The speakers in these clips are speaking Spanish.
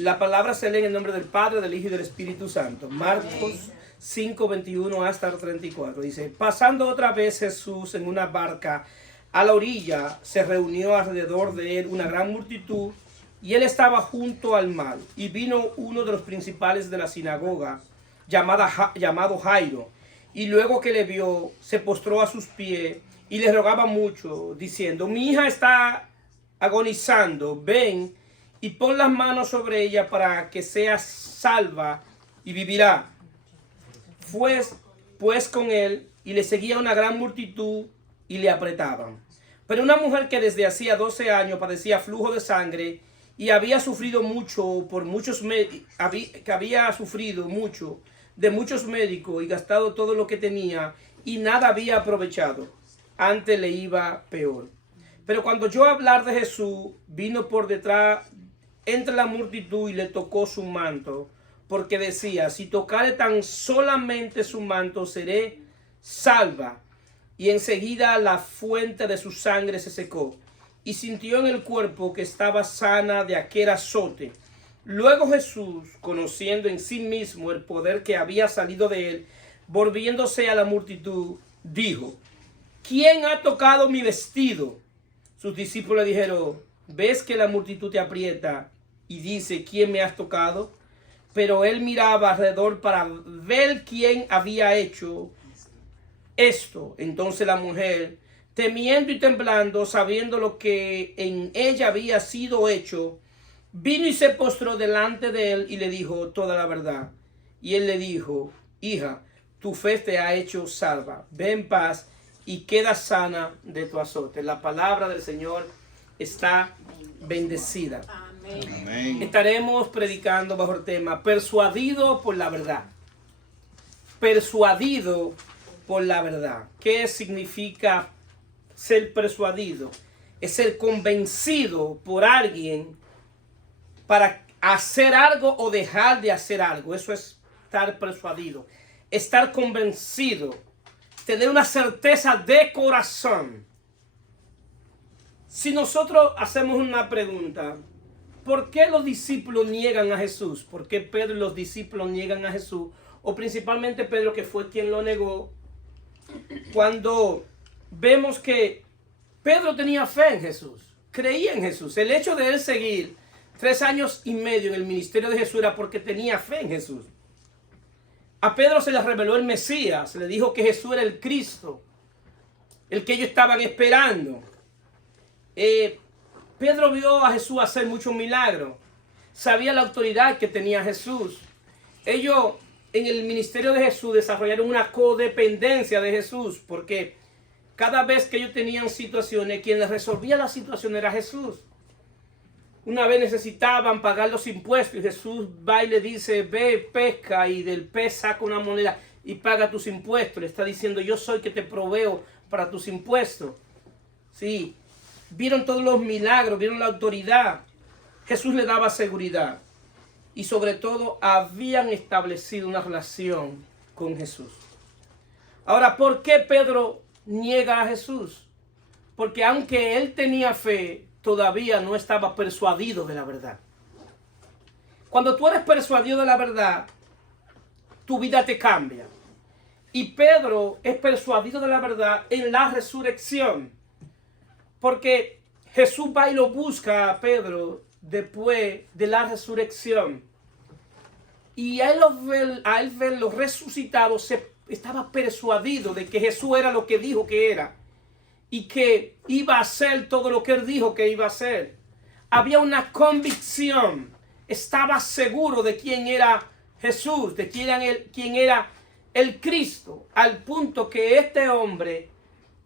La palabra se lee en el nombre del Padre, del Hijo y del Espíritu Santo. Marcos 5, 21 hasta el 34. Dice, pasando otra vez Jesús en una barca a la orilla, se reunió alrededor de él una gran multitud, y él estaba junto al mar. Y vino uno de los principales de la sinagoga, llamado Jairo, y luego que le vio, se postró a sus pies y le rogaba mucho, diciendo, mi hija está agonizando, ven y pon las manos sobre ella para que sea salva y vivirá. Fue pues con él, y le seguía una gran multitud y le apretaban. Pero una mujer que desde hacía 12 años padecía flujo de sangre y había sufrido mucho de muchos médicos y gastado todo lo que tenía y nada había aprovechado, antes le iba peor. Pero cuando oyó hablar de Jesús, vino por detrás entre la multitud y le tocó su manto, porque decía, si tocare tan solamente su manto, seré salva. Y enseguida la fuente de su sangre se secó, y sintió en el cuerpo que estaba sana de aquel azote. Luego Jesús, conociendo en sí mismo el poder que había salido de él, volviéndose a la multitud, dijo, ¿quién ha tocado mi vestido? Sus discípulos le dijeron, ¿ves que la multitud te aprieta y dice, ¿quién me has tocado? Pero él miraba alrededor para ver quién había hecho esto. Entonces la mujer, temiendo y temblando, sabiendo lo que en ella había sido hecho, vino y se postró delante de él y le dijo toda la verdad. Y él le dijo, hija, tu fe te ha hecho salva. Ve en paz y queda sana de tu azote. La palabra del Señor está bendecida. Amén. Estaremos predicando bajo el tema persuadido por la verdad. Persuadido por la verdad. ¿Qué significa ser persuadido? Es ser convencido por alguien para hacer algo o dejar de hacer algo. Eso es estar persuadido. Estar convencido. Tener una certeza de corazón. Si nosotros hacemos una pregunta, ¿por qué los discípulos niegan a Jesús? ¿Por qué Pedro y los discípulos niegan a Jesús? O principalmente Pedro, que fue quien lo negó. Cuando vemos que Pedro tenía fe en Jesús, creía en Jesús. El hecho de él seguir 3 años y medio en el ministerio de Jesús era porque tenía fe en Jesús. A Pedro se le reveló el Mesías, se le dijo que Jesús era el Cristo, el que ellos estaban esperando. Pedro vio a Jesús hacer muchos milagros, sabía la autoridad que tenía Jesús. Ellos en el ministerio de Jesús desarrollaron una codependencia de Jesús, porque cada vez que ellos tenían situaciones, quien les resolvía la situación era Jesús. Una vez necesitaban pagar los impuestos y Jesús va y le dice, ve, pesca, y del pez saca una moneda y paga tus impuestos. Le está diciendo, yo soy que te proveo para tus impuestos. Sí, vieron todos los milagros, vieron la autoridad. Jesús le daba seguridad. Y sobre todo habían establecido una relación con Jesús. Ahora, ¿por qué Pedro niega a Jesús? Porque aunque él tenía fe, todavía no estaba persuadido de la verdad. Cuando tú eres persuadido de la verdad, tu vida te cambia. Y Pedro es persuadido de la verdad en la resurrección. Porque Jesús va y lo busca a Pedro después de la resurrección. Y a él verlo resucitado, estaba persuadido de que Jesús era lo que dijo que era. Y que iba a hacer todo lo que él dijo que iba a hacer. Había una convicción. Estaba seguro de quién era Jesús, de quién era el Cristo. Al punto que este hombre,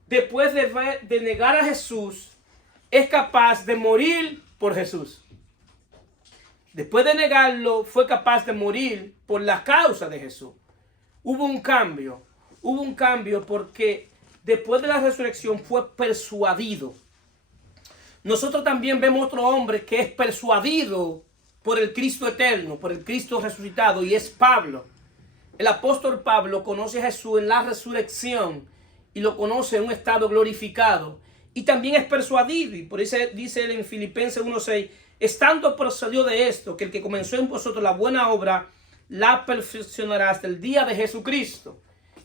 después de negar a Jesús, es capaz de morir por Jesús. Después de negarlo, fue capaz de morir por la causa de Jesús. Hubo un cambio porque después de la resurrección fue persuadido. Nosotros también vemos otro hombre que es persuadido por el Cristo eterno, por el Cristo resucitado, y es Pablo. El apóstol Pablo conoce a Jesús en la resurrección y lo conoce en un estado glorificado. Y también es persuadido, y por eso dice él en Filipenses 1:6, estando persuadido de esto, que el que comenzó en vosotros la buena obra, la perfeccionará hasta el día de Jesucristo.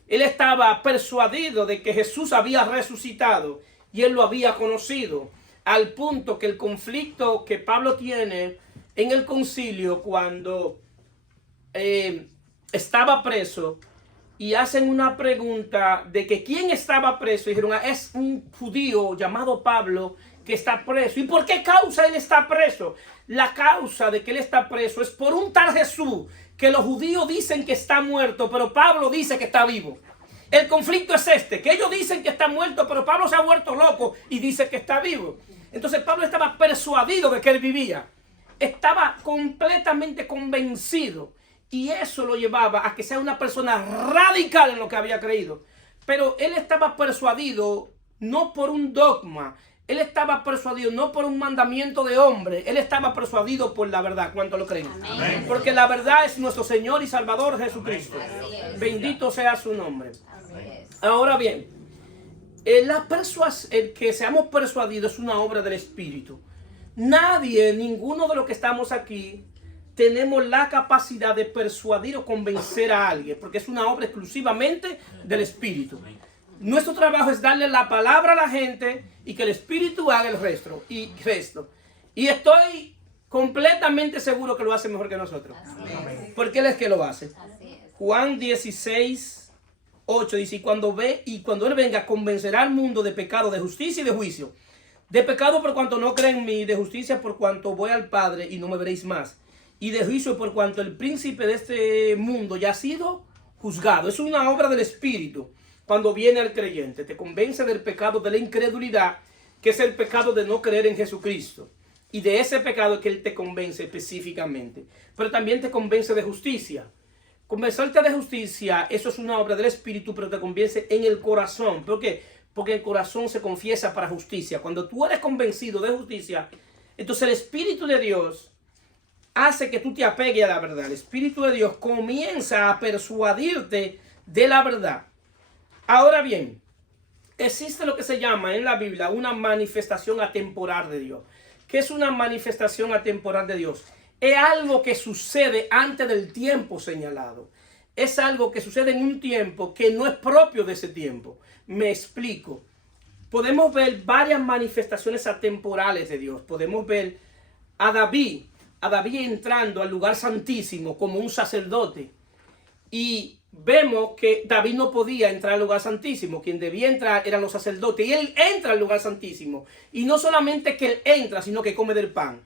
Él estaba persuadido de que Jesús había resucitado y él lo había conocido, al punto que el conflicto que Pablo tiene en el concilio cuando estaba preso y hacen una pregunta de que quién estaba preso, y dijeron, es un judío llamado Pablo que está preso. ¿Y por qué causa él está preso? La causa de que él está preso es por un tal Jesús que los judíos dicen que está muerto, pero Pablo dice que está vivo. El conflicto es este, que ellos dicen que está muerto, pero Pablo se ha vuelto loco y dice que está vivo. Entonces Pablo estaba persuadido de que él vivía. Estaba completamente convencido. Y eso lo llevaba a que sea una persona radical en lo que había creído. Pero él estaba persuadido no por un dogma. Él estaba persuadido no por un mandamiento de hombre. Él estaba persuadido por la verdad. ¿Cuánto lo creen? Amén. Porque la verdad es nuestro Señor y Salvador Jesucristo. Bendito sea su nombre. Ahora bien, el que seamos persuadidos es una obra del Espíritu. Nadie, ninguno de los que estamos aquí, tenemos la capacidad de persuadir o convencer a alguien, porque es una obra exclusivamente del Espíritu. Nuestro trabajo es darle la palabra a la gente y que el Espíritu haga el resto. Y estoy completamente seguro que lo hace mejor que nosotros. Porque Él es que lo hace. Juan 16:8 dice, y cuando Él venga, convencerá al mundo de pecado, de justicia y de juicio. De pecado por cuanto no creen en mí, de justicia por cuanto voy al Padre y no me veréis más. Y de juicio por cuanto el príncipe de este mundo ya ha sido juzgado. Es una obra del Espíritu. Cuando viene al creyente, te convence del pecado de la incredulidad, que es el pecado de no creer en Jesucristo. Y de ese pecado es que Él te convence específicamente. Pero también te convence de justicia. Convencerte de justicia, eso es una obra del Espíritu, pero te convence en el corazón. ¿Por qué? Porque el corazón se confiesa para justicia. Cuando tú eres convencido de justicia, entonces el Espíritu de Dios hace que tú te apegues a la verdad. El Espíritu de Dios comienza a persuadirte de la verdad. Ahora bien, existe lo que se llama en la Biblia una manifestación atemporal de Dios. ¿Qué es una manifestación atemporal de Dios? Es algo que sucede antes del tiempo señalado. Es algo que sucede en un tiempo que no es propio de ese tiempo. Me explico. Podemos ver varias manifestaciones atemporales de Dios. Podemos ver a David entrando al lugar santísimo como un sacerdote. Y vemos que David no podía entrar al lugar santísimo. Quien debía entrar eran los sacerdotes. Y él entra al lugar santísimo. Y no solamente que él entra, sino que come del pan.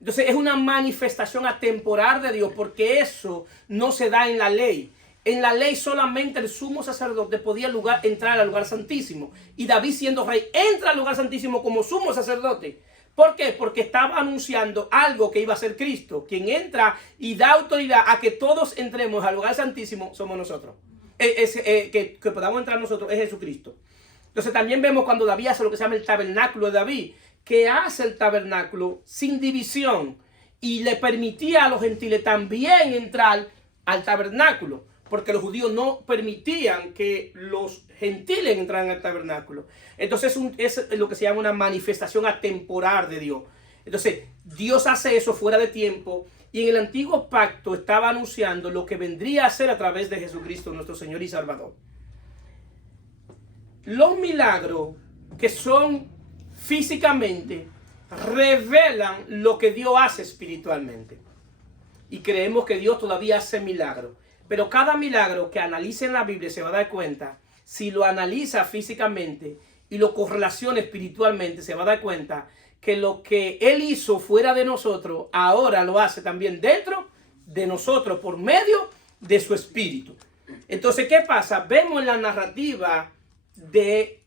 Entonces es una manifestación atemporal de Dios, porque eso no se da en la ley. En la ley solamente el sumo sacerdote podía entrar al lugar santísimo. Y David, siendo rey, entra al lugar santísimo como sumo sacerdote. ¿Por qué? Porque estaba anunciando algo que iba a ser Cristo. Quien entra y da autoridad a que todos entremos al lugar santísimo somos nosotros. Que podamos entrar nosotros es Jesucristo. Entonces también vemos cuando David hace lo que se llama el tabernáculo de David, que hace el tabernáculo sin división y le permitía a los gentiles también entrar al tabernáculo, porque los judíos no permitían que los gentiles entraran al tabernáculo. Entonces es lo que se llama una manifestación atemporal de Dios. Entonces Dios hace eso fuera de tiempo, y en el antiguo pacto estaba anunciando lo que vendría a ser a través de Jesucristo nuestro Señor y Salvador. Los milagros que son físicamente revelan lo que Dios hace espiritualmente. Y creemos que Dios todavía hace milagros. Pero cada milagro que analice en la Biblia se va a dar cuenta, si lo analiza físicamente y lo correlaciona espiritualmente, se va a dar cuenta que lo que Él hizo fuera de nosotros, ahora lo hace también dentro de nosotros por medio de su Espíritu. Entonces, ¿qué pasa? Vemos en la narrativa de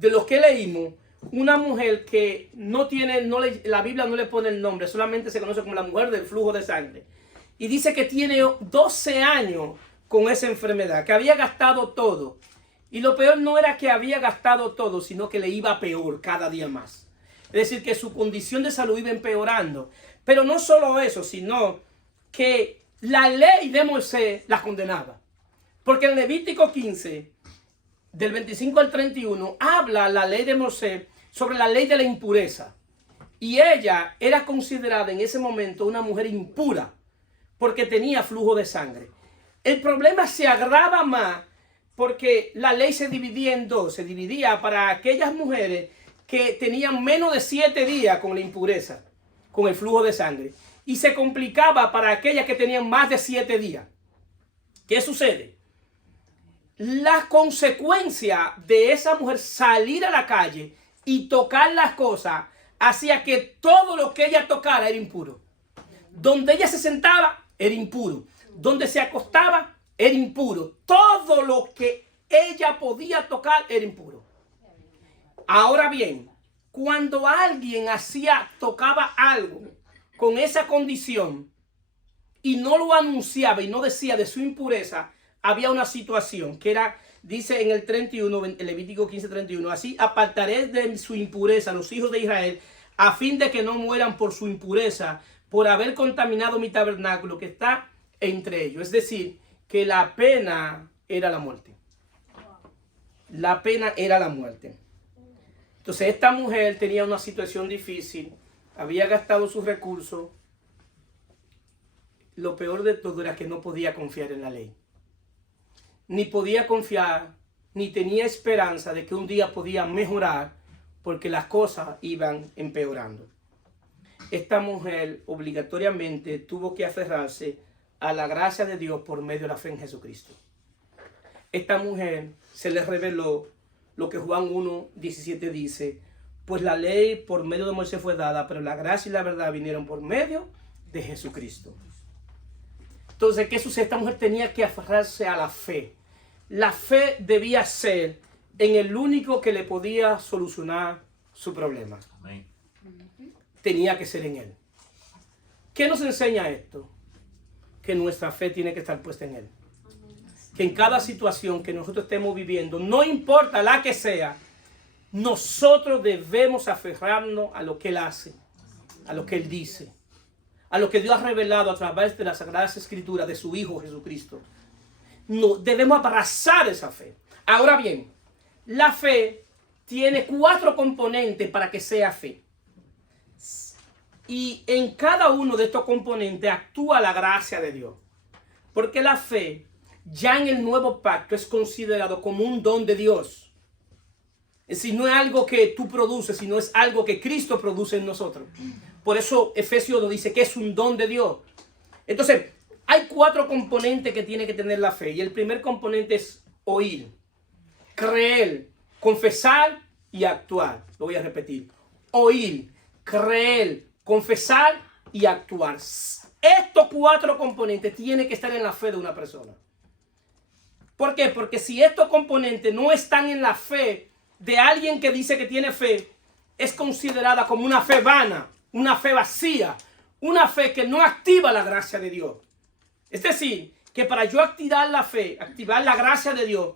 lo que leímos, una mujer que la Biblia no le pone el nombre, solamente se conoce como la mujer del flujo de sangre. Y dice que tiene 12 años con esa enfermedad, que había gastado todo. Y lo peor no era que había gastado todo, sino que le iba peor cada día más. Es decir, que su condición de salud iba empeorando. Pero no solo eso, sino que la ley de Moisés la condenaba. Porque en Levítico 15, del 25 al 31, habla la ley de Moisés sobre la ley de la impureza. Y ella era considerada en ese momento una mujer impura porque tenía flujo de sangre. El problema se agrava más porque la ley se dividía en dos. Se dividía para aquellas mujeres que tenían menos de 7 días con la impureza, con el flujo de sangre. Y se complicaba para aquellas que tenían más de 7 días. ¿Qué sucede? La consecuencia de esa mujer salir a la calle y tocar las cosas hacía que todo lo que ella tocara era impuro. Donde ella se sentaba era impuro. Donde se acostaba era impuro. Todo lo que ella podía tocar era impuro. Ahora bien, cuando alguien tocaba algo con esa condición y no lo anunciaba y no decía de su impureza, había una situación que era, dice en el 31, en Levítico 15:31, así apartaré de su impureza a los hijos de Israel, a fin de que no mueran por su impureza, por haber contaminado mi tabernáculo que está entre ellos. Es decir, que la pena era la muerte. La pena era la muerte. Entonces esta mujer tenía una situación difícil, había gastado sus recursos. Lo peor de todo era que no podía confiar en la ley. Ni podía confiar, ni tenía esperanza de que un día podía mejorar, porque las cosas iban empeorando. Esta mujer obligatoriamente tuvo que aferrarse a la gracia de Dios por medio de la fe en Jesucristo. Esta mujer se le reveló lo que Juan 1:17 dice: pues la ley por medio de Moisés fue dada, pero la gracia y la verdad vinieron por medio de Jesucristo. Entonces, ¿qué sucede? Esta mujer tenía que aferrarse a la fe. La fe debía ser en el único que le podía solucionar su problema. Amén. Tenía que ser en él. ¿Qué nos enseña esto? Que nuestra fe tiene que estar puesta en él. Que en cada situación que nosotros estemos viviendo, no importa la que sea, nosotros debemos aferrarnos a lo que él hace, a lo que él dice, a lo que Dios ha revelado a través de las Sagradas Escrituras de su Hijo Jesucristo. No, debemos abrazar esa fe. Ahora bien, la fe tiene 4 componentes para que sea fe. Y en cada uno de estos componentes actúa la gracia de Dios. Porque la fe, ya en el nuevo pacto, es considerado como un don de Dios. Es decir, no es algo que tú produces, sino es algo que Cristo produce en nosotros. Por eso Efesios nos dice que es un don de Dios. Entonces, hay 4 componentes que tiene que tener la fe. Y el primer componente es oír, creer, confesar y actuar. Lo voy a repetir. Oír, creer, confesar y actuar. Estos 4 componentes tienen que estar en la fe de una persona. ¿Por qué? Porque si estos componentes no están en la fe de alguien que dice que tiene fe, es considerada como una fe vana, una fe vacía, una fe que no activa la gracia de Dios. Es decir, que para yo activar la fe, activar la gracia de Dios,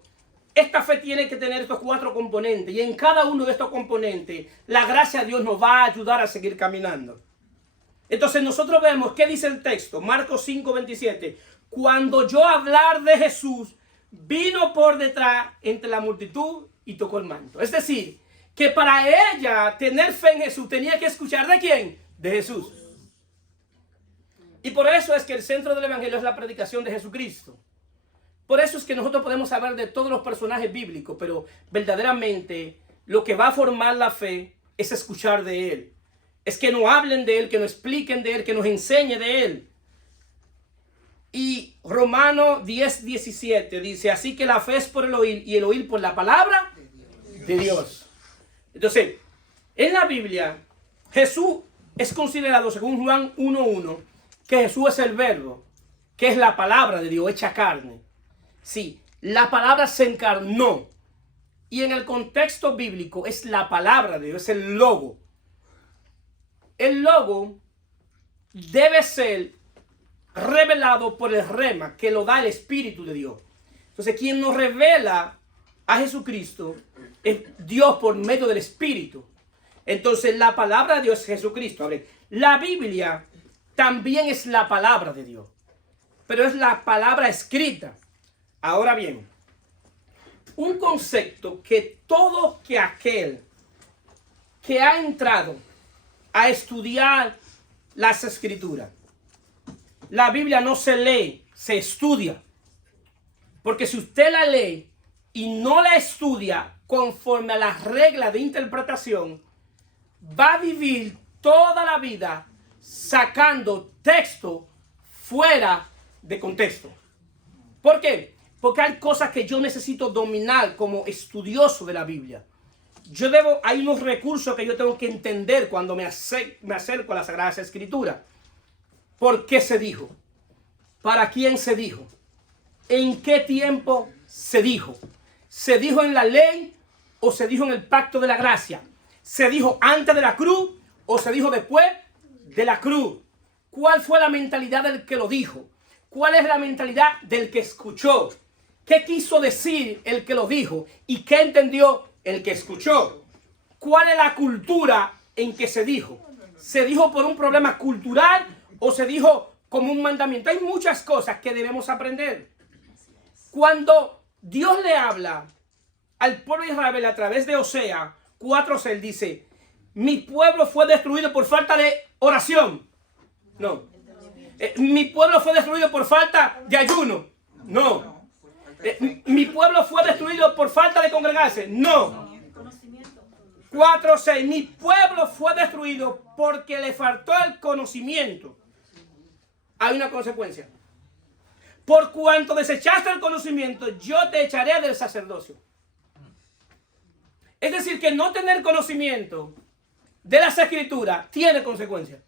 esta fe tiene que tener estos 4 componentes. Y en cada uno de estos componentes, la gracia de Dios nos va a ayudar a seguir caminando. Entonces nosotros vemos, ¿qué dice el texto? Marcos 5:27. Cuando oyó hablar de Jesús, vino por detrás entre la multitud y tocó el manto. Es decir, que para ella tener fe en Jesús tenía que escuchar ¿de quién? De Jesús. Y por eso es que el centro del evangelio es la predicación de Jesucristo. Por eso es que nosotros podemos saber de todos los personajes bíblicos, pero verdaderamente lo que va a formar la fe es escuchar de él. Es que nos hablen de él, que nos expliquen de él, que nos enseñe de él. Y Romanos 10:17 dice: así que la fe es por el oír y el oír por la palabra de Dios. Entonces, en la Biblia, Jesús es considerado, según Juan 1:1, que Jesús es el verbo, que es la palabra de Dios hecha carne. Sí, la palabra se encarnó. Y en el contexto bíblico es la palabra de Dios, es el logo. El logo debe ser revelado por el rema, que lo da el Espíritu de Dios. Entonces, quien nos revela a Jesucristo es Dios por medio del Espíritu. Entonces, la palabra de Dios es Jesucristo. A ver, la Biblia también es la palabra de Dios, pero es la palabra escrita. Ahora bien, un concepto que todo aquel que ha entrado a estudiar las Escrituras. La Biblia no se lee, se estudia. Porque si usted la lee y no la estudia conforme a las reglas de interpretación, va a vivir toda la vida sacando texto fuera de contexto. ¿Por qué? Porque hay cosas que yo necesito dominar como estudioso de la Biblia. Hay unos recursos que yo tengo que entender cuando me acerco a las Sagradas Escrituras. ¿Por qué se dijo? ¿Para quién se dijo? ¿En qué tiempo se dijo? ¿Se dijo en la ley o se dijo en el pacto de la gracia? ¿Se dijo antes de la cruz o se dijo después de la cruz? ¿Cuál fue la mentalidad del que lo dijo? ¿Cuál es la mentalidad del que escuchó? ¿Qué quiso decir el que lo dijo? ¿Y qué entendió el que escuchó? ¿Cuál es la cultura en que se dijo? ¿Se dijo por un problema cultural o se dijo como un mandamiento? Hay muchas cosas que debemos aprender. Cuando Dios le habla al pueblo de Israel a través de Oseas 4:6, dice: mi pueblo fue destruido por falta de oración. No. Mi pueblo fue destruido por falta de ayuno. No. Mi pueblo fue destruido por falta de congregarse. No. 4:6. Mi pueblo fue destruido porque le faltó el conocimiento. Hay una consecuencia. Por cuanto desechaste el conocimiento, yo te echaré del sacerdocio. Es decir, que no tener conocimiento de las Escrituras tiene consecuencias.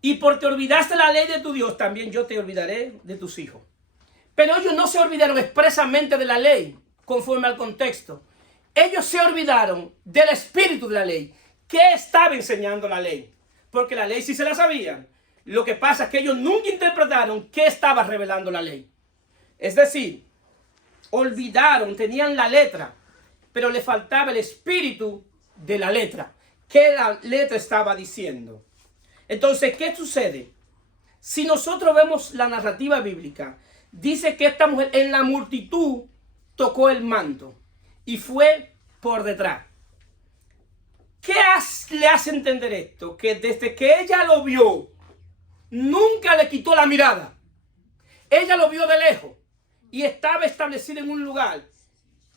Y porque olvidaste la ley de tu Dios, también yo te olvidaré de tus hijos. Pero ellos no se olvidaron expresamente de la ley, conforme al contexto. Ellos se olvidaron del espíritu de la ley. ¿Qué estaba enseñando la ley? Porque la ley sí se la sabían. Lo que pasa es que ellos nunca interpretaron qué estaba revelando la ley. Es decir, olvidaron, tenían la letra, pero le faltaba el espíritu de la letra. ¿Qué la letra estaba diciendo? Entonces, ¿qué sucede? Si nosotros vemos la narrativa bíblica, dice que esta mujer en la multitud tocó el manto y fue por detrás. ¿Qué le hace entender esto? Que desde que ella lo vio, nunca le quitó la mirada. Ella lo vio de lejos y estaba establecida en un lugar.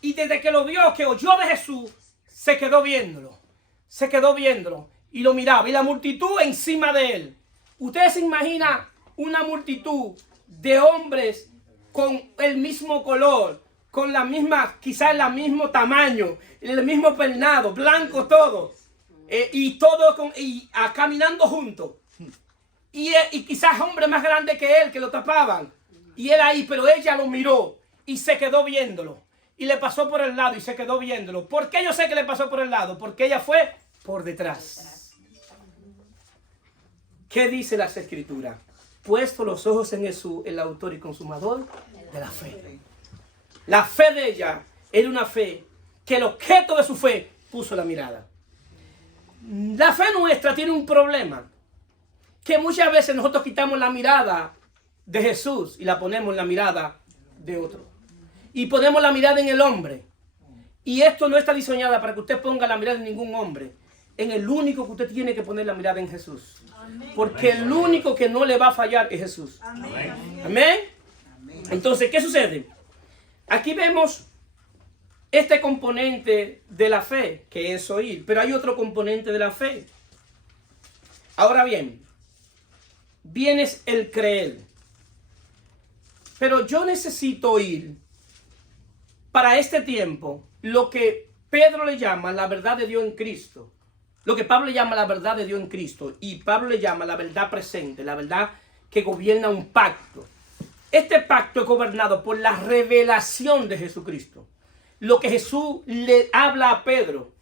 Y desde que lo vio, que oyó de Jesús, se quedó viéndolo. Se quedó viéndolo y lo miraba. Y la multitud encima de él. Ustedes se imaginan una multitud de hombres con el mismo color, con la misma, quizás el mismo tamaño, el mismo peinado, blanco todo. Y todo caminando juntos. Y quizás hombres más grandes que él que lo tapaban. Y él ahí, pero ella lo miró y se quedó viéndolo. Y le pasó por el lado y se quedó viéndolo. ¿Por qué yo sé que le pasó por el lado? Porque ella fue por detrás. ¿Qué dice las Escrituras? Puesto los ojos en Jesús, el autor y consumador de la fe. La fe de ella era una fe que el objeto de su fe puso la mirada. La fe nuestra tiene un problema. Que muchas veces nosotros quitamos la mirada de Jesús y la ponemos en la mirada de otro. Y ponemos la mirada en el hombre. Y esto no está diseñado para que usted ponga la mirada en ningún hombre. En el único que usted tiene que poner la mirada en Jesús. Porque el único que no le va a fallar es Jesús. Amén. Entonces, ¿qué sucede? Aquí vemos este componente de la fe, que es oír. Pero hay otro componente de la fe. Ahora bien, viene el creer. Pero yo necesito oír para este tiempo lo que Pedro le llama la verdad de Dios en Cristo. Lo que Pablo le llama la verdad de Dios en Cristo. Y Pablo le llama la verdad presente, la verdad que gobierna un pacto. Este pacto es gobernado por la revelación de Jesucristo. Lo que Jesús le habla a Pedro.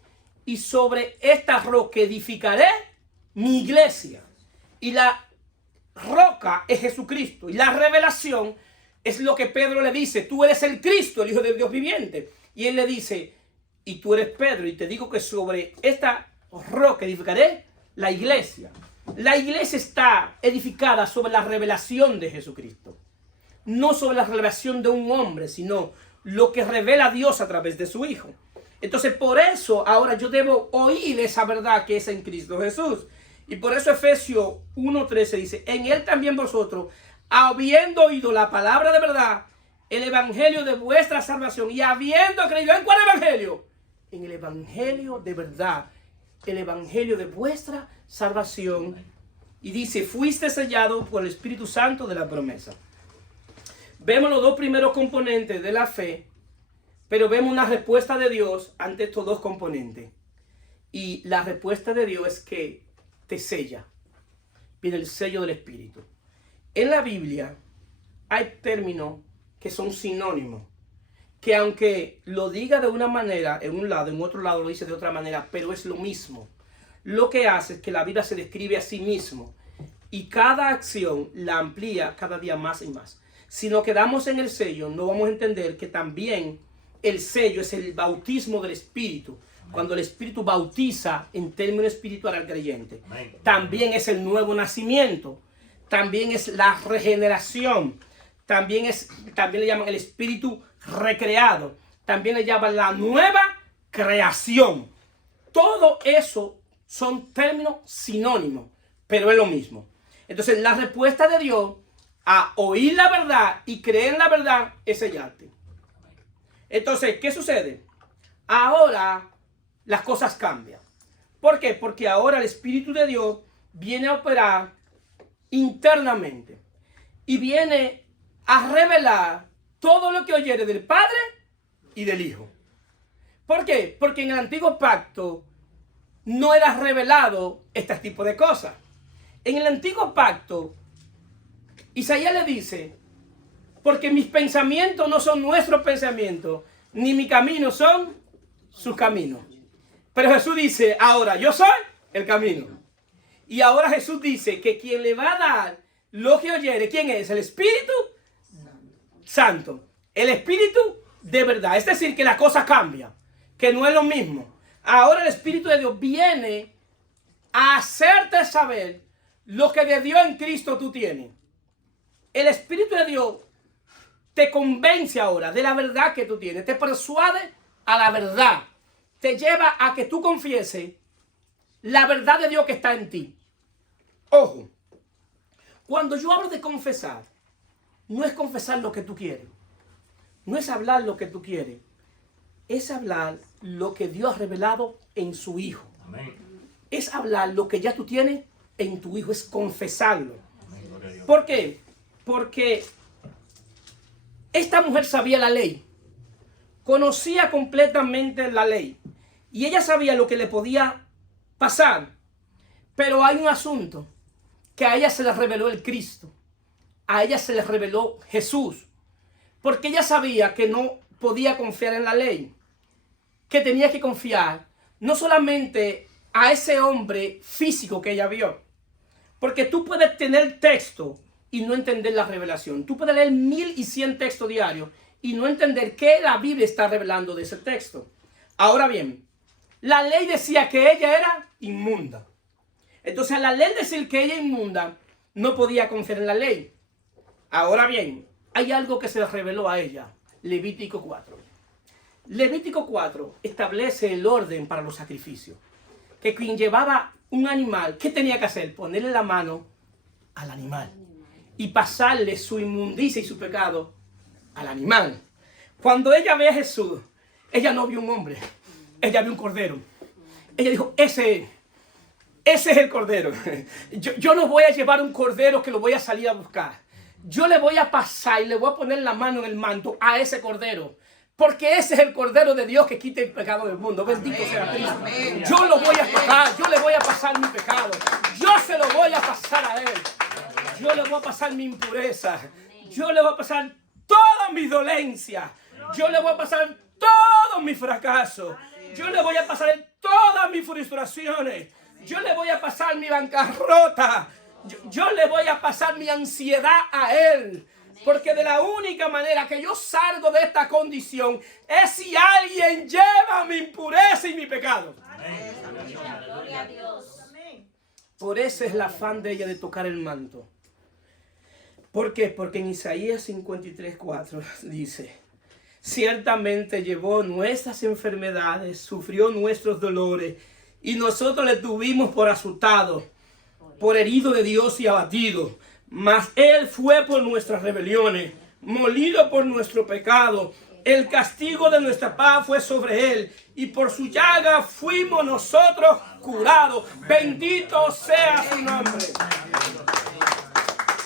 Y sobre esta roca edificaré mi iglesia. Y la roca es Jesucristo. Y la revelación es lo que Pedro le dice. Tú eres el Cristo, el Hijo de Dios viviente. Y él le dice, y tú eres Pedro. Y te digo que sobre esta roca edificaré la iglesia. La iglesia está edificada sobre la revelación de Jesucristo. No sobre la revelación de un hombre, sino lo que revela Dios a través de su Hijo. Entonces, por eso ahora yo debo oír esa verdad que es en Cristo Jesús. Y por eso Efesios 1:13 dice, en él también vosotros, habiendo oído la palabra de verdad, el evangelio de vuestra salvación, y habiendo creído, ¿en cuál evangelio? En el evangelio de verdad, el evangelio de vuestra salvación. Y dice, fuiste sellado por el Espíritu Santo de la promesa. Vemos los dos primeros componentes de la fe, pero vemos una respuesta de Dios ante estos dos componentes. Y la respuesta de Dios es que te sella. Viene el sello del Espíritu. En la Biblia hay términos que son sinónimos, que aunque lo diga de una manera en un lado, en otro lado lo dice de otra manera, pero es lo mismo. Lo que hace es que la Biblia se describe a sí mismo y cada acción la amplía cada día más y más. Si nos quedamos en el sello, no vamos a entender que también el sello es el bautismo del Espíritu. Cuando el Espíritu bautiza en términos espirituales al creyente. También es el nuevo nacimiento. También es la regeneración. También le llaman el Espíritu recreado. También le llaman la nueva creación. Todo eso son términos sinónimos, pero es lo mismo. Entonces, la respuesta de Dios a oír la verdad y creer en la verdad es sellarte. Entonces, ¿qué sucede? Ahora las cosas cambian. ¿Por qué? Porque ahora el Espíritu de Dios viene a operar internamente y viene a revelar todo lo que oyere del Padre y del Hijo. ¿Por qué? Porque en el antiguo pacto no era revelado este tipo de cosas. En el antiguo pacto, Isaías le dice, porque mis pensamientos no son nuestros pensamientos, ni mis caminos son sus caminos. Pero Jesús dice, ahora yo soy el camino. Y ahora Jesús dice que quien le va a dar lo que oyere, ¿quién es? El Espíritu Santo. El Espíritu de verdad. Es decir, que la cosa cambia, que no es lo mismo. Ahora el Espíritu de Dios viene a hacerte saber lo que de Dios en Cristo tú tienes. El Espíritu de Dios te convence ahora de la verdad que tú tienes. Te persuade a la verdad. Te lleva a que tú confieses la verdad de Dios que está en ti. Ojo, cuando yo hablo de confesar, no es confesar lo que tú quieres. No es hablar lo que tú quieres. Es hablar lo que Dios ha revelado en su Hijo. Amén. Es hablar lo que ya tú tienes en tu Hijo. Es confesarlo. Amén. ¿Por qué? Porque esta mujer sabía la ley. Conocía completamente la ley. Y ella sabía lo que le podía pasar. Pero hay un asunto. Que a ella se le reveló el Cristo. A ella se le reveló Jesús. Porque ella sabía que no podía confiar en la ley. Que tenía que confiar no solamente a ese hombre físico que ella vio. Porque tú puedes tener texto y no entender la revelación. Tú puedes leer 1100 textos diarios y no entender qué la Biblia está revelando de ese texto. Ahora bien, la ley decía que ella era inmunda. Entonces, a la ley decir que ella es inmunda, no podía confiar en la ley. Ahora bien, hay algo que se le reveló a ella. Levítico 4. Levítico 4 establece el orden para los sacrificios. Que quien llevaba un animal, ¿qué tenía que hacer? Ponerle la mano al animal y pasarle su inmundicia y su pecado al animal. Cuando ella ve a Jesús, ella no vio un hombre, ella vio un cordero. Ella dijo, ese es el cordero. Yo no voy a llevar un cordero que lo voy a salir a buscar. Yo le voy a pasar y le voy a poner la mano en el manto a ese cordero. Porque ese es el Cordero de Dios que quita el pecado del mundo. Bendito sea Cristo. Yo lo voy a pagar. Yo le voy a pasar mi pecado. Yo se lo voy a pasar a Él. Yo le voy a pasar mi impureza. Yo le voy a pasar toda mi dolencia. Yo le voy a pasar todos mis fracasos. Yo le voy a pasar todas mis frustraciones. Yo le voy a pasar mi bancarrota. Yo le voy a pasar mi ansiedad a Él. Porque de la única manera que yo salgo de esta condición es si alguien lleva mi impureza y mi pecado. Amén. Gloria a Dios. Por eso es el afán de ella de tocar el manto. ¿Por qué? Porque en Isaías 53:4 dice, ciertamente llevó nuestras enfermedades, sufrió nuestros dolores, y nosotros le tuvimos por azotado, por herido de Dios y abatido. Mas Él fue por nuestras rebeliones, molido por nuestro pecado. El castigo de nuestra paz fue sobre Él, y por su llaga fuimos nosotros curados. Bendito sea su nombre.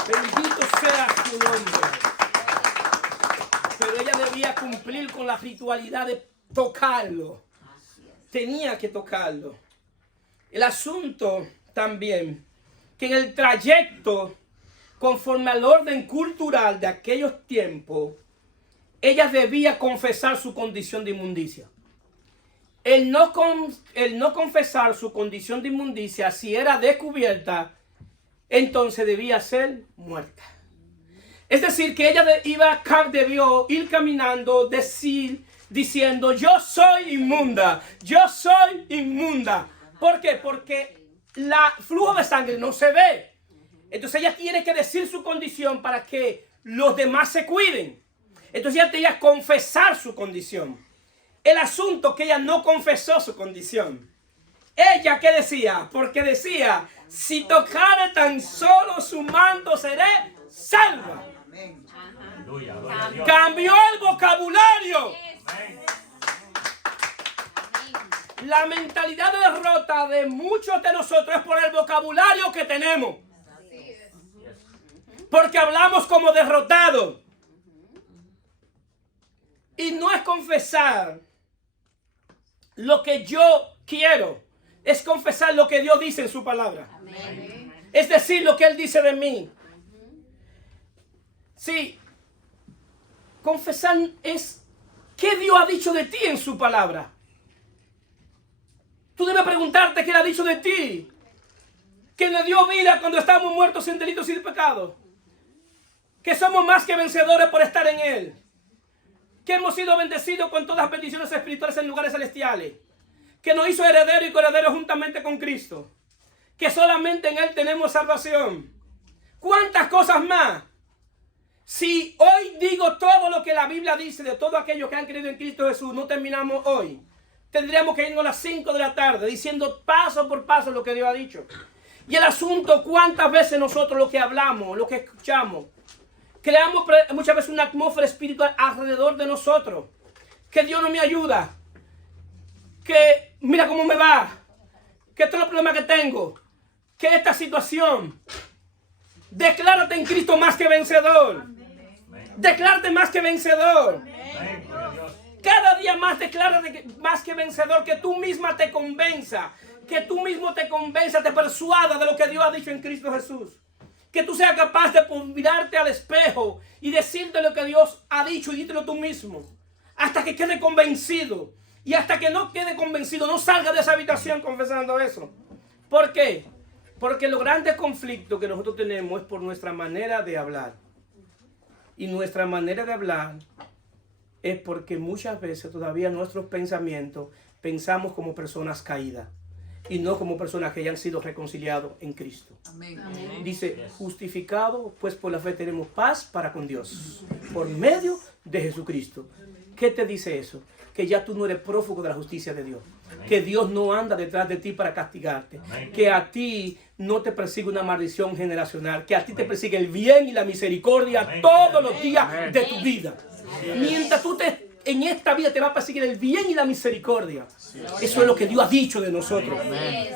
Bendito sea su nombre. Pero ella debía cumplir con la ritualidad de tocarlo. Tenía que tocarlo. El asunto también, que en el trayecto, conforme al orden cultural de aquellos tiempos, ella debía confesar su condición de inmundicia. El no confesar su condición de inmundicia, si era descubierta, entonces debía ser muerta. Es decir, que ella debió ir caminando, diciendo, yo soy inmunda, yo soy inmunda. ¿Por qué? Porque el flujo de sangre no se ve. Entonces ella tiene que decir su condición para que los demás se cuiden. Entonces ella tenía que confesar su condición. El asunto que ella no confesó su condición. Ella, ¿qué decía? Porque decía, si tocare tan solo su manto seré salva. Cambió el vocabulario. La mentalidad de derrota de muchos de nosotros es por el vocabulario que tenemos. Porque hablamos como derrotados. Y no es confesar lo que yo quiero, es confesar lo que Dios dice en su palabra. Amén. Es decir, lo que Él dice de mí. Sí, confesar es qué Dios ha dicho de ti en su palabra. Tú debes preguntarte qué Él ha dicho de ti. Que nos dio vida cuando estábamos muertos en delitos y pecados. Que somos más que vencedores por estar en Él. Que hemos sido bendecidos con todas las bendiciones espirituales en lugares celestiales. Que nos hizo heredero y coheredero juntamente con Cristo. Que solamente en Él tenemos salvación. ¿Cuántas cosas más? Si hoy digo todo lo que la Biblia dice de todos aquellos que han creído en Cristo Jesús, no terminamos hoy. Tendríamos que irnos a las 5 de la tarde diciendo paso por paso lo que Dios ha dicho. Y el asunto, cuántas veces nosotros lo que hablamos, lo que escuchamos, creamos muchas veces una atmósfera espiritual alrededor de nosotros. Que Dios no me ayuda. Que mira cómo me va. Que estos son los problemas que tengo. Que esta situación. Declárate en Cristo más que vencedor. Declárate más que vencedor. Cada día más declárate más que vencedor. Que tú misma te convenza. Que tú mismo te convenza, te persuada de lo que Dios ha dicho en Cristo Jesús. Que tú seas capaz de mirarte al espejo y decirte lo que Dios ha dicho y dítelo tú mismo. Hasta que quede convencido. Y hasta que no quede convencido, no salga de esa habitación confesando eso. ¿Por qué? Porque los grandes conflictos que nosotros tenemos es por nuestra manera de hablar. Y nuestra manera de hablar es porque muchas veces todavía nuestros pensamientos pensamos como personas caídas. Y no como personas que hayan sido reconciliados en Cristo. Amén. Amén. Dice, justificado, pues por la fe tenemos paz para con Dios, por medio de Jesucristo. ¿Qué te dice eso? Que ya tú no eres prófugo de la justicia de Dios. Amén. Que Dios no anda detrás de ti para castigarte. Amén. Que a ti no te persigue una maldición generacional. Que a ti te persigue el bien y la misericordia. Amén. Todos los días de tu vida. Amén. Mientras tú en esta vida te va a perseguir el bien y la misericordia. Eso es lo que Dios ha dicho de nosotros.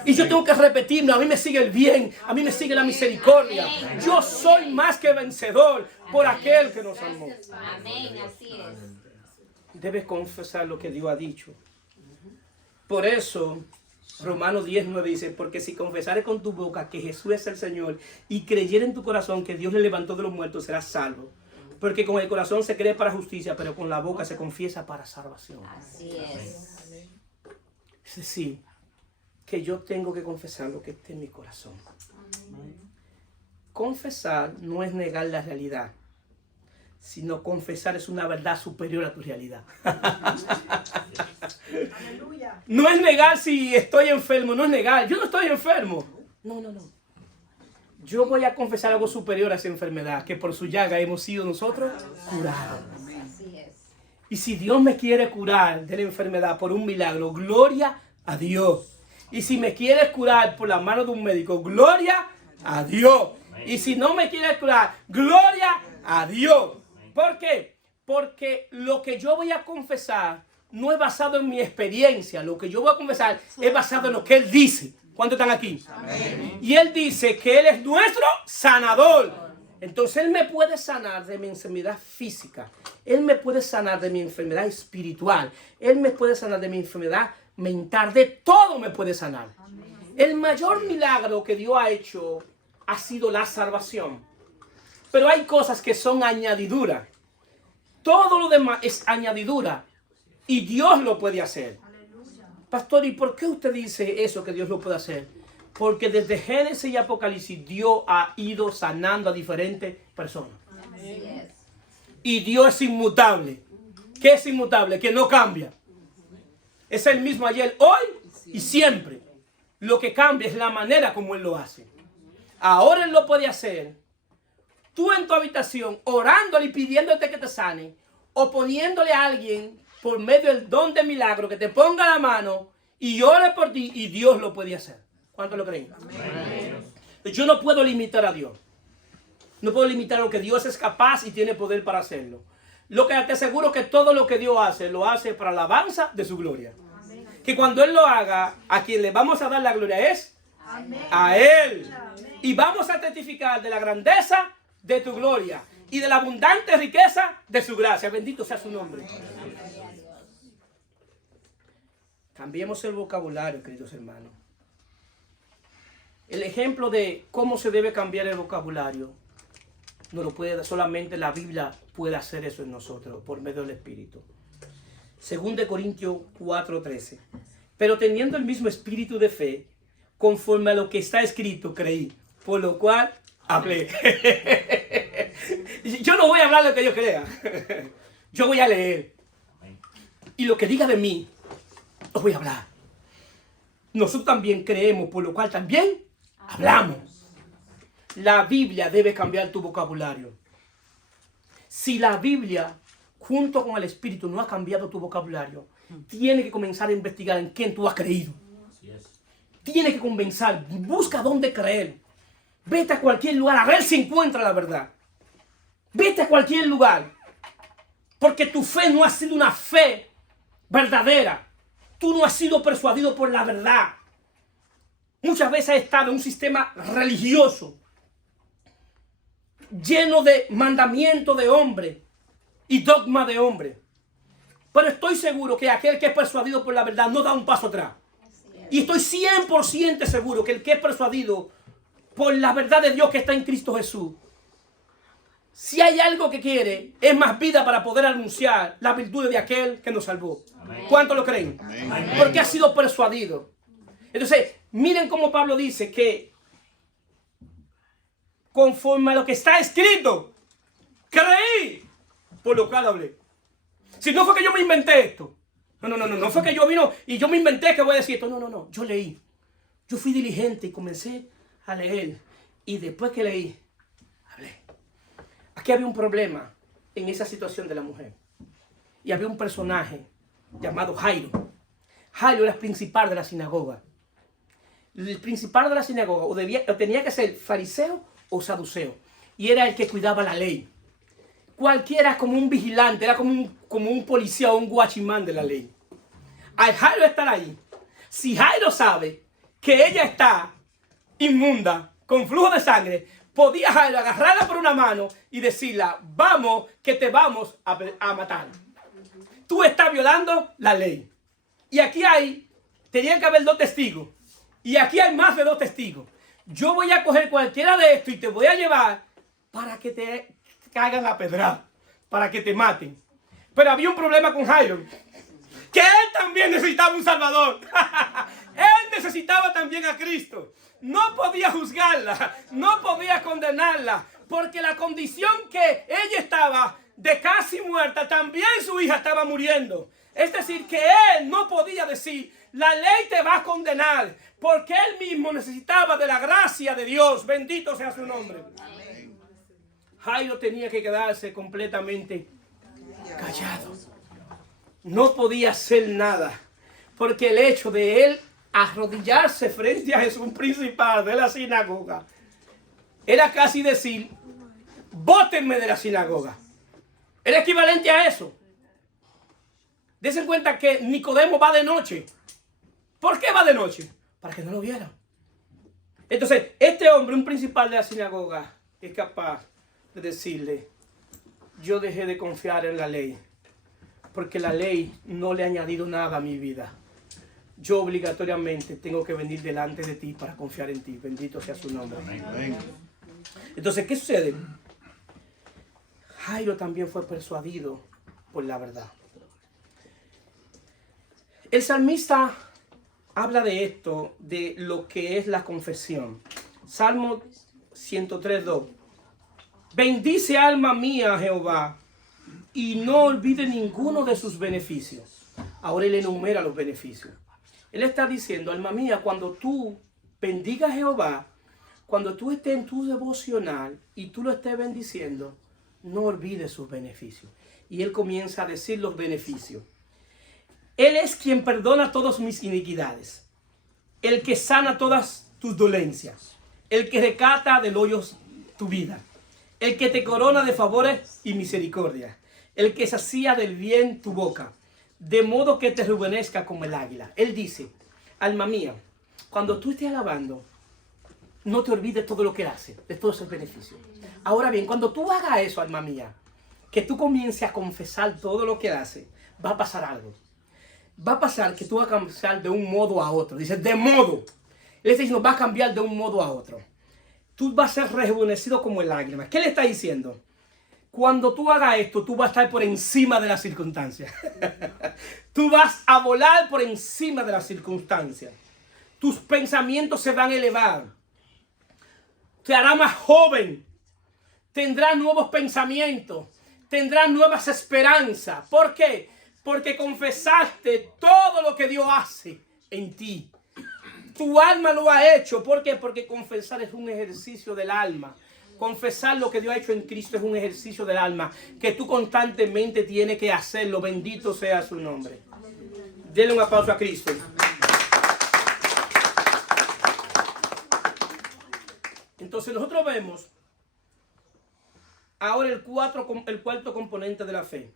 Y yo tengo que repetirlo. A mí me sigue el bien. A mí me sigue la misericordia. Yo soy más que vencedor por aquel que nos amó. Amén. Así es. Debes confesar lo que Dios ha dicho. Por eso, Romanos 10:9 dice, porque si confesares con tu boca que Jesús es el Señor y creyeres en tu corazón que Dios le levantó de los muertos, serás salvo. Porque con el corazón se cree para justicia, pero con la boca se confiesa para salvación. Así es. Es decir, que yo tengo que confesar lo que está en mi corazón. Confesar no es negar la realidad, sino confesar es una verdad superior a tu realidad. No es negar si estoy enfermo, no es negar. Yo no estoy enfermo. No. Yo voy a confesar algo superior a esa enfermedad, que por su llaga hemos sido nosotros curados. Y si Dios me quiere curar de la enfermedad por un milagro, gloria a Dios. Y si me quiere curar por la mano de un médico, gloria a Dios. Y si no me quiere curar, gloria a Dios. ¿Por qué? Porque lo que yo voy a confesar no es basado en mi experiencia. Lo que yo voy a confesar es basado en lo que Él dice. ¿Cuántos están aquí? Amén. Y Él dice que Él es nuestro sanador. Entonces Él me puede sanar de mi enfermedad física. Él me puede sanar de mi enfermedad espiritual. Él me puede sanar de mi enfermedad mental. De todo me puede sanar. El mayor milagro que Dios ha hecho ha sido la salvación. Pero hay cosas que son añadiduras. Todo lo demás es añadidura. Y Dios lo puede hacer. Pastor, ¿y por qué usted dice eso, que Dios lo puede hacer? Porque desde Génesis y Apocalipsis Dios ha ido sanando a diferentes personas. Amén. Y Dios es inmutable. ¿Qué es inmutable? Que no cambia. Es el mismo ayer, hoy y siempre. Lo que cambia es la manera como Él lo hace. Ahora Él lo puede hacer. Tú en tu habitación, orándole y pidiéndote que te sane, o poniéndole a alguien por medio del don de milagro que te ponga la mano y ore por ti, y Dios lo puede hacer. ¿Cuánto lo creen? Amén. Yo no puedo limitar a Dios. No puedo limitar lo que Dios es capaz y tiene poder para hacerlo. Lo que te aseguro que todo lo que Dios hace, lo hace para la alabanza de su gloria. Amén. Que cuando Él lo haga, a quien le vamos a dar la gloria es Amén. A Él. Amén. Y vamos a testificar de la grandeza de tu gloria y de la abundante riqueza de su gracia. Bendito sea su nombre. Cambiemos el vocabulario, queridos hermanos. El ejemplo de cómo se debe cambiar el vocabulario no lo puede, solamente la Biblia puede hacer eso en nosotros por medio del Espíritu. 2 Corintios 4:13. Pero teniendo el mismo espíritu de fe, conforme a lo que está escrito, creí, por lo cual hablé. Yo no voy a hablar de lo que yo crea. Yo voy a leer. Y lo que diga de mí, os voy a hablar. Nosotros también creemos, por lo cual también hablamos. La Biblia debe cambiar tu vocabulario. Si la Biblia, junto con el Espíritu, no ha cambiado tu vocabulario, tienes que comenzar a investigar en quién tú has creído. Tienes que comenzar, busca dónde creer. Vete a cualquier lugar a ver si encuentra la verdad. Vete a cualquier lugar. Porque tu fe no ha sido una fe verdadera. Tú no has sido persuadido por la verdad. Muchas veces has estado en un sistema religioso lleno de mandamientos de hombre y dogma de hombre. Pero estoy seguro que aquel que es persuadido por la verdad no da un paso atrás. Y estoy 100% seguro que el que es persuadido por la verdad de Dios que está en Cristo Jesús, si hay algo que quiere, es más vida para poder anunciar la virtud de aquel que nos salvó. Amén. ¿Cuántos lo creen? Amén. Porque ha sido persuadido. Entonces, miren cómo Pablo dice que conforme a lo que está escrito, creí, por lo cual hablé. Si no fue que yo me inventé esto. No fue que yo vino y yo me inventé que voy a decir esto. No. Yo leí. Yo fui diligente y comencé a leer. Y después que leí, hablé. Aquí había un problema en esa situación de la mujer. Y había un personaje llamado Jairo. Jairo era el principal de la sinagoga. El principal de la sinagoga o tenía que ser fariseo o saduceo. Y era el que cuidaba la ley. Cualquiera como un vigilante, era como un policía o un guachimán de la ley. Al Jairo estar ahí, si Jairo sabe que ella está inmunda, con flujo de sangre, podía Jairo agarrarla por una mano y decirle, vamos, que te vamos a matar. Tú estás violando la ley. Y aquí tenían que haber 2 testigos. Y aquí hay más de 2 testigos. Yo voy a coger cualquiera de estos y te voy a llevar para que te caigan a pedrar, para que te maten. Pero había un problema con Jairo, que él también necesitaba un salvador. Él necesitaba también a Cristo. No podía juzgarla, no podía condenarla, porque la condición que ella estaba de casi muerta, también su hija estaba muriendo. Es decir, que él no podía decir, la ley te va a condenar, porque él mismo necesitaba de la gracia de Dios. Bendito sea su nombre. Jairo tenía que quedarse completamente callado. no podía hacer nada, porque el hecho de él arrodillarse frente a Jesús principal de la sinagoga era casi decir, bótenme de la sinagoga. Era equivalente a eso. Dense cuenta que Nicodemo va de noche. ¿Por qué va de noche? Para que no lo vieran. Entonces, este hombre, un principal de la sinagoga, es capaz de decirle, yo dejé de confiar en la ley, porque la ley no le ha añadido nada a mi vida. Yo obligatoriamente tengo que venir delante de ti para confiar en ti. Bendito sea su nombre. Amén. Entonces, ¿qué sucede? Jairo también fue persuadido por la verdad. El salmista habla de esto, de lo que es la confesión. Salmo 103:2. Bendice alma mía a Jehová y no olvide ninguno de sus beneficios. Ahora él enumera los beneficios. Él está diciendo, alma mía, cuando tú bendigas a Jehová, cuando tú estés en tu devocional y tú lo estés bendiciendo, no olvides sus beneficios. Y él comienza a decir los beneficios. Él es quien perdona todas mis iniquidades, el que sana todas tus dolencias, el que rescata del hoyo tu vida, el que te corona de favores y misericordia, el que sacía del bien tu boca, de modo que te rejuvenezca como el águila. Él dice, alma mía, cuando tú estés alabando, no te olvides todo lo que hace, de todos esos beneficios. Ahora bien, cuando tú hagas eso, alma mía, que tú comiences a confesar todo lo que hace, va a pasar algo. Va a pasar que tú vas a cambiar de un modo a otro. Dice, de modo. Él está diciendo, va a cambiar de un modo a otro. Tú vas a ser rejuvenecido como el águila. ¿Qué le está diciendo? Cuando tú hagas esto, tú vas a estar por encima de las circunstancias. Tú vas a volar por encima de las circunstancias. Tus pensamientos se van a elevar. Te hará más joven. Tendrás nuevos pensamientos. Tendrás nuevas esperanzas. ¿Por qué? Porque confesaste todo lo que Dios hace en ti. Tu alma lo ha hecho. ¿Por qué? Porque confesar es un ejercicio del alma. Confesar lo que Dios ha hecho en Cristo es un ejercicio del alma que tú constantemente tienes que hacerlo. Bendito sea su nombre. Denle un aplauso a Cristo. Entonces nosotros vemos ahora el cuarto componente de la fe.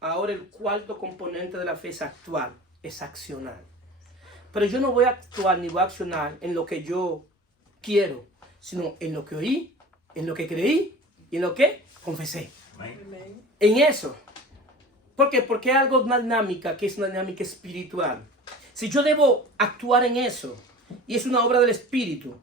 Ahora el cuarto componente de la fe es actuar, es accionar. Pero yo no voy a actuar ni voy a accionar en lo que yo quiero, sino en lo que oí, en lo que creí y en lo que confesé. Amén. En eso. ¿Por qué? Porque es algo, una dinámica que es una dinámica espiritual. Si yo debo actuar en eso, y es una obra del Espíritu,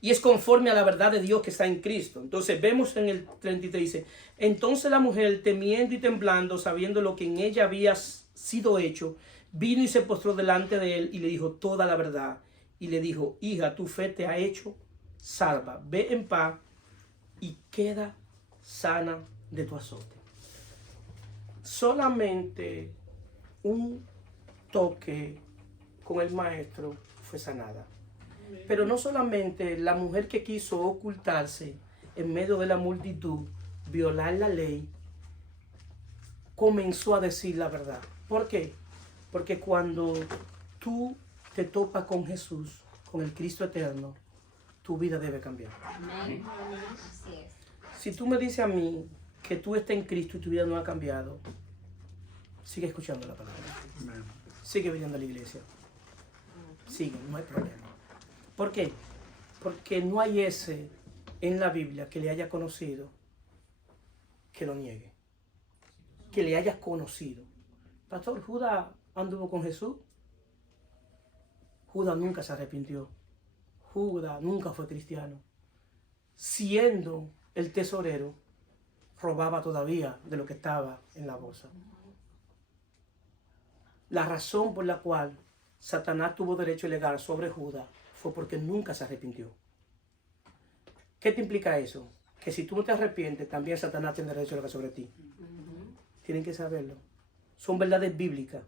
y es conforme a la verdad de Dios que está en Cristo. Entonces vemos en el 33, dice, entonces la mujer, temiendo y temblando, sabiendo lo que en ella había sido hecho, vino y se postró delante de él y le dijo toda la verdad. Y le dijo, hija, tu fe te ha hecho salva. Ve en paz y queda sana de tu azote. Solamente un toque con el maestro fue sanada. Pero no solamente la mujer que quiso ocultarse en medio de la multitud, violar la ley, comenzó a decir la verdad. ¿Por qué? Porque cuando tú te topas con Jesús, con el Cristo eterno, tu vida debe cambiar. Amén. Si tú me dices a mí que tú estás en Cristo y tu vida no ha cambiado, sigue escuchando la palabra. Amén. Sigue viniendo a la iglesia. Sigue, no hay problema. ¿Por qué? Porque no hay ese en la Biblia que le haya conocido que lo niegue. Que le haya conocido. Pastor, Judas anduvo con Jesús. Judas nunca se arrepintió. Judas nunca fue cristiano. Siendo el tesorero, robaba todavía de lo que estaba en la bolsa. La razón por la cual Satanás tuvo derecho legal sobre Judas fue porque nunca se arrepintió. ¿Qué te implica eso? Que si tú no te arrepientes, también Satanás tiene derecho legal sobre ti. Tienen que saberlo. Son verdades bíblicas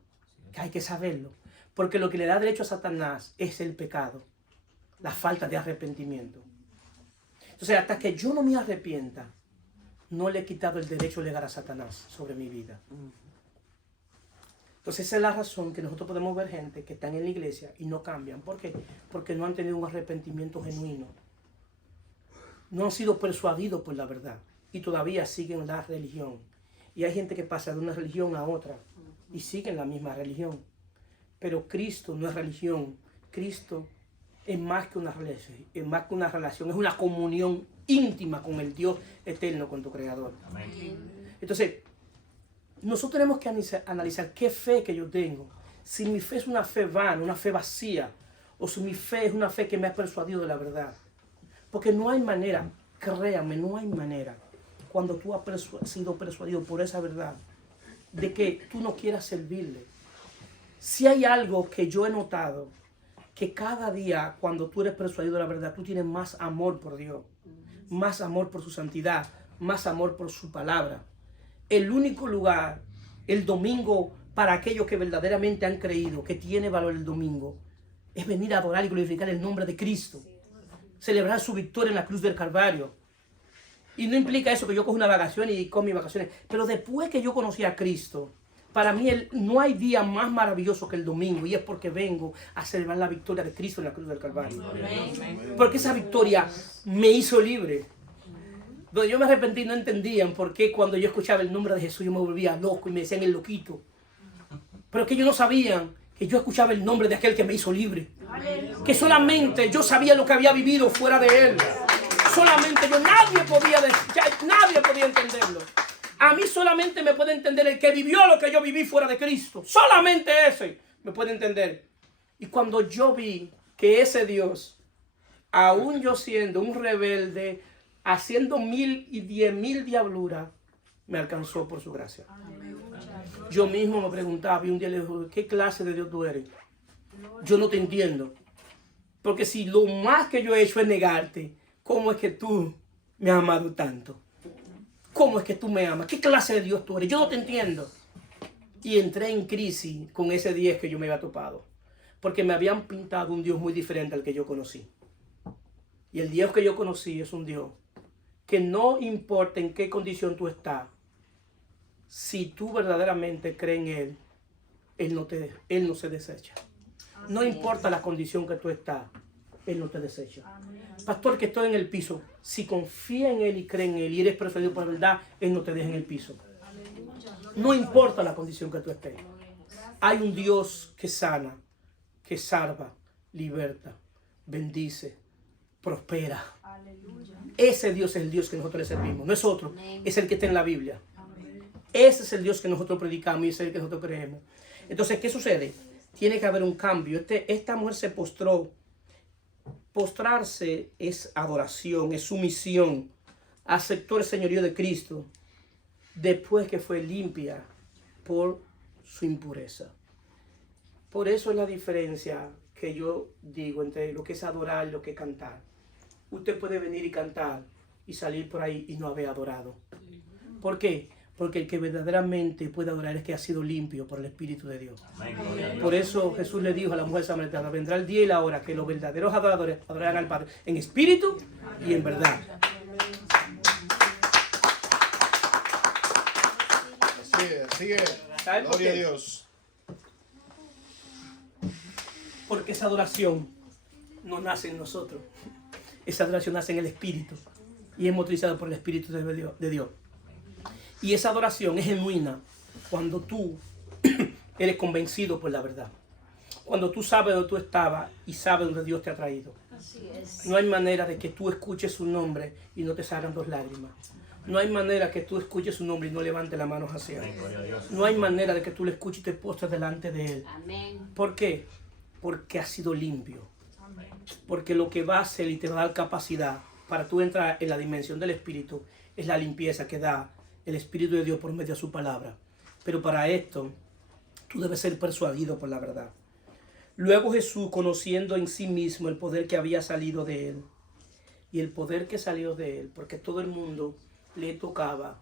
que hay que saberlo. Porque lo que le da derecho a Satanás es el pecado, la falta de arrepentimiento. Entonces, hasta que yo no me arrepienta, no le he quitado el derecho legal a Satanás sobre mi vida. Entonces esa es la razón que nosotros podemos ver gente que están en la iglesia y no cambian. ¿Por qué? Porque no han tenido un arrepentimiento genuino. No han sido persuadidos por la verdad y todavía siguen la religión. Y hay gente que pasa de una religión a otra y siguen la misma religión. Pero Cristo no es religión. Cristo es más que una relación, es una comunión íntima con el Dios eterno, con tu Creador. Amén. Entonces, nosotros tenemos que analizar qué fe que yo tengo. Si mi fe es una fe vana, una fe vacía, o si mi fe es una fe que me ha persuadido de la verdad. Porque no hay manera, créame, no hay manera, cuando tú has sido persuadido por esa verdad, de que tú no quieras servirle. Si hay algo que yo he notado, que cada día cuando tú eres persuadido de la verdad, tú tienes más amor por Dios, más amor por su santidad, más amor por su palabra. El único lugar, el domingo, para aquellos que verdaderamente han creído, que tiene valor el domingo, es venir a adorar y glorificar el nombre de Cristo. Celebrar su victoria en la cruz del Calvario. Y no implica eso que yo cojo una vacación y con mis vacaciones. Pero después que yo conocí a Cristo, para mí no hay día más maravilloso que el domingo. Y es porque vengo a celebrar la victoria de Cristo en la cruz del Calvario. Porque esa victoria me hizo libre. Donde yo me arrepentí no entendían por qué cuando yo escuchaba el nombre de Jesús yo me volvía loco y me decían el loquito. Pero que ellos no sabían que yo escuchaba el nombre de aquel que me hizo libre. Que solamente yo sabía lo que había vivido fuera de él. Solamente yo, nadie podía entenderlo. A mí solamente me puede entender el que vivió lo que yo viví fuera de Cristo. Solamente ese me puede entender. Y cuando yo vi que ese Dios, aún yo siendo un rebelde, haciendo 1000 y 10,000 diabluras, me alcanzó por su gracia. Yo mismo me preguntaba y un día le dije, ¿qué clase de Dios tú eres? Yo no te entiendo. Porque si lo más que yo he hecho es negarte, ¿cómo es que tú me has amado tanto? ¿Cómo es que tú me amas? ¿Qué clase de Dios tú eres? Yo no te entiendo. Y entré en crisis con ese 10 que yo me había topado. Porque me habían pintado un Dios muy diferente al que yo conocí. Y el Dios que yo conocí es un Dios que no importa en qué condición tú estás, si tú verdaderamente crees en Él, Él no se desecha. No importa la condición que tú estás, Él no te desecha. Pastor, que estoy en el piso, si confía en Él y cree en Él y eres persuadido por la verdad, Él no te deja en el piso. No importa la condición que tú estés. Hay un Dios que sana, que salva, liberta, bendice, prospera. Ese Dios es el Dios que nosotros le servimos, no es otro, es el que está en la Biblia. Ese es el Dios que nosotros predicamos y es el que nosotros creemos. Entonces, ¿qué sucede? Tiene que haber un cambio. Esta mujer se postró. Postrarse es adoración, es sumisión. Aceptó el señorío de Cristo después que fue limpia por su impureza. Por eso es la diferencia que yo digo entre lo que es adorar y lo que es cantar. Usted puede venir y cantar y salir por ahí y no haber adorado. ¿Por qué? Porque el que verdaderamente puede adorar es que ha sido limpio por el Espíritu de Dios. Por eso Jesús le dijo a la mujer samaritana, vendrá el día y la hora que los verdaderos adoradores adorarán al Padre en espíritu y en verdad. Sigue. Gloria a Dios. Porque esa adoración no nace en nosotros. Esa adoración nace en el Espíritu y es motorizada por el Espíritu de Dios. Y esa adoración es genuina cuando tú eres convencido por la verdad. Cuando tú sabes dónde tú estabas y sabes dónde Dios te ha traído. Así es. No hay manera de que tú escuches su nombre y no te salgan 2 lágrimas. No hay manera que tú escuches su nombre y no levantes las manos hacia él. No hay manera de que tú le escuches y te postres delante de él. Amén. ¿Por qué? Porque has sido limpio. Porque lo que va a hacer y te va a dar capacidad para tú entrar en la dimensión del Espíritu es la limpieza que da el Espíritu de Dios por medio de su palabra. Pero para esto, tú debes ser persuadido por la verdad. Luego Jesús, conociendo en sí mismo el poder que había salido de él, y el poder que salió de él, porque todo el mundo le tocaba,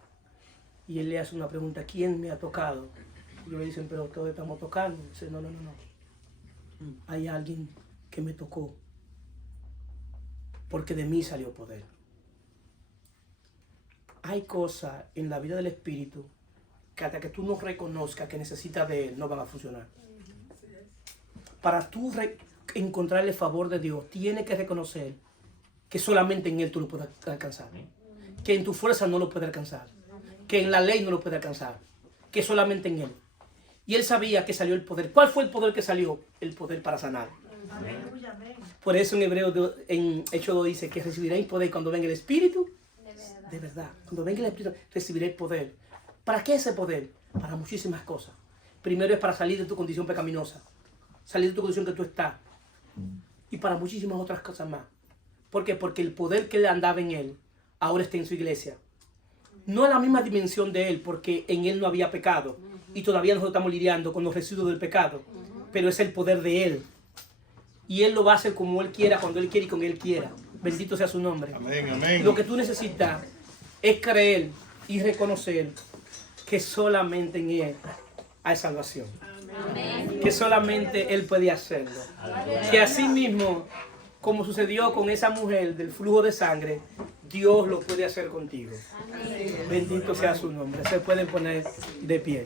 y él le hace una pregunta, ¿quién me ha tocado? Y ellos le dicen, pero todos estamos tocando. Y dice, no. Hay alguien que me tocó, porque de mí salió poder. Hay cosas en la vida del Espíritu que hasta que tú no reconozcas que necesitas de Él, no van a funcionar. Para tú encontrar el favor de Dios, tienes que reconocer que solamente en Él tú lo puedes alcanzar. Que en tu fuerza no lo puedes alcanzar. Que en la ley no lo puedes alcanzar. Que solamente en Él. Y Él sabía que salió el poder. ¿Cuál fue el poder que salió? El poder para sanar. Por eso en Hebreos, en Hechos 2 dice que recibiréis poder cuando venga el Espíritu. De verdad. Cuando venga el Espíritu, recibiréis poder. ¿Para qué ese poder? Para muchísimas cosas. Primero es para salir de tu condición pecaminosa. Salir de tu condición que tú estás. Y para muchísimas otras cosas más. ¿Por qué? Porque el poder que le andaba en Él, ahora está en su iglesia. No a la misma dimensión de Él, porque en Él no había pecado. Y todavía nosotros estamos lidiando con los residuos del pecado. Pero es el poder de Él. Y Él lo va a hacer como Él quiera, cuando Él quiera y con Él quiera. Bendito sea su nombre. Amén, amén. Lo que tú necesitas es creer y reconocer que solamente en Él hay salvación. Amén. Que solamente Él puede hacerlo. Amén. Que así mismo, como sucedió con esa mujer del flujo de sangre, Dios lo puede hacer contigo. Amén. Bendito sea su nombre. Se pueden poner de pie.